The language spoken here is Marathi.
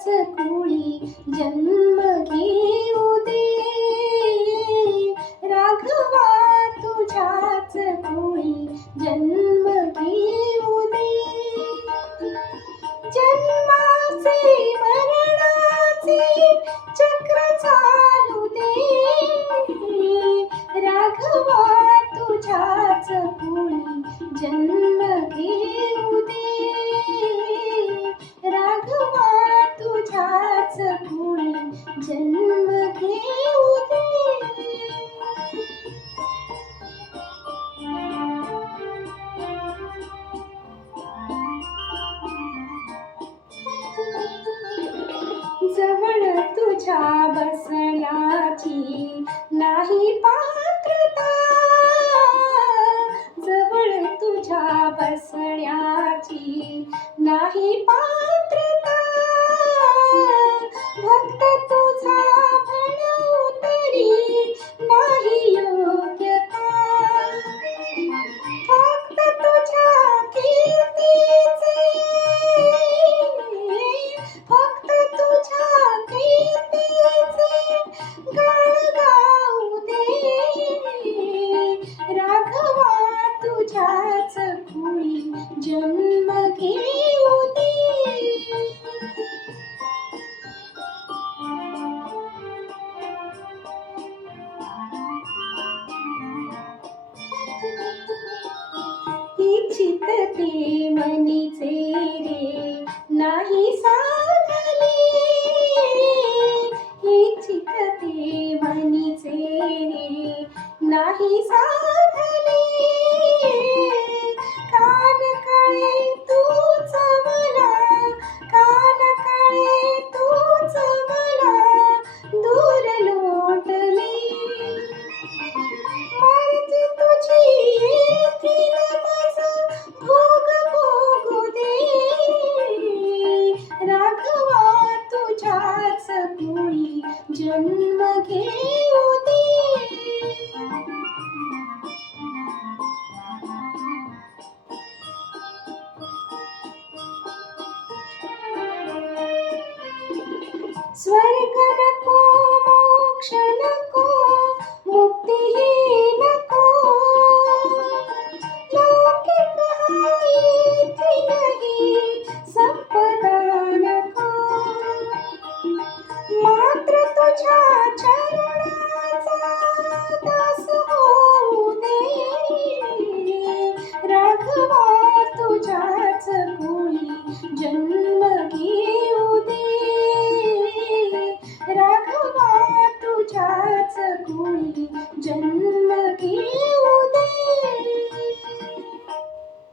तुझ्याच कुळी जन्म घेऊ दे. राघवा तुझ्याच कुळी जन्म घेऊ दे. जन्माचे मरणाचे चक्र चालू दे. राघवा तुझ्याच कुळी जन्म घेऊ दे. राघवा तुझ्याच कुळी जन्म घेऊ दे. जवळ तुझ्या बसण्याची नाही पात्रता. जवळ तुझ्या बसण्याची नाही पात्रता. भक्त तुझा म्हणू तरी नाही योग्यता. फक्त तुझ्या कीर्तीचे, फक्त तुझ्या कीर्तीचे गाण गाऊ दे. राघवा तुझ्याच कुळी जन्म घेऊ दे. इच्छित ते मनीचे रे नाही साधले. इच्छित ते मनीचे रे नाही साधले. कान कळे तूच मला, कान कळे तूच मला दूर लोटले. मर्जी तुझी येथील माझा भोग भोगू दे. राघवा तुझ्याच कुळी जन्म घेऊ दे. स्वर्ग नको, मोक्ष नको, मुक्तीही नको. लौकिक हायती नाही संपदा नको. मात्र तुझ्या चरणाचा दास होऊ दे. राघवा तुझ्याच कुळी जन्म घेऊ दे. राघवा तुझ्याच कुळी जन्म घेऊ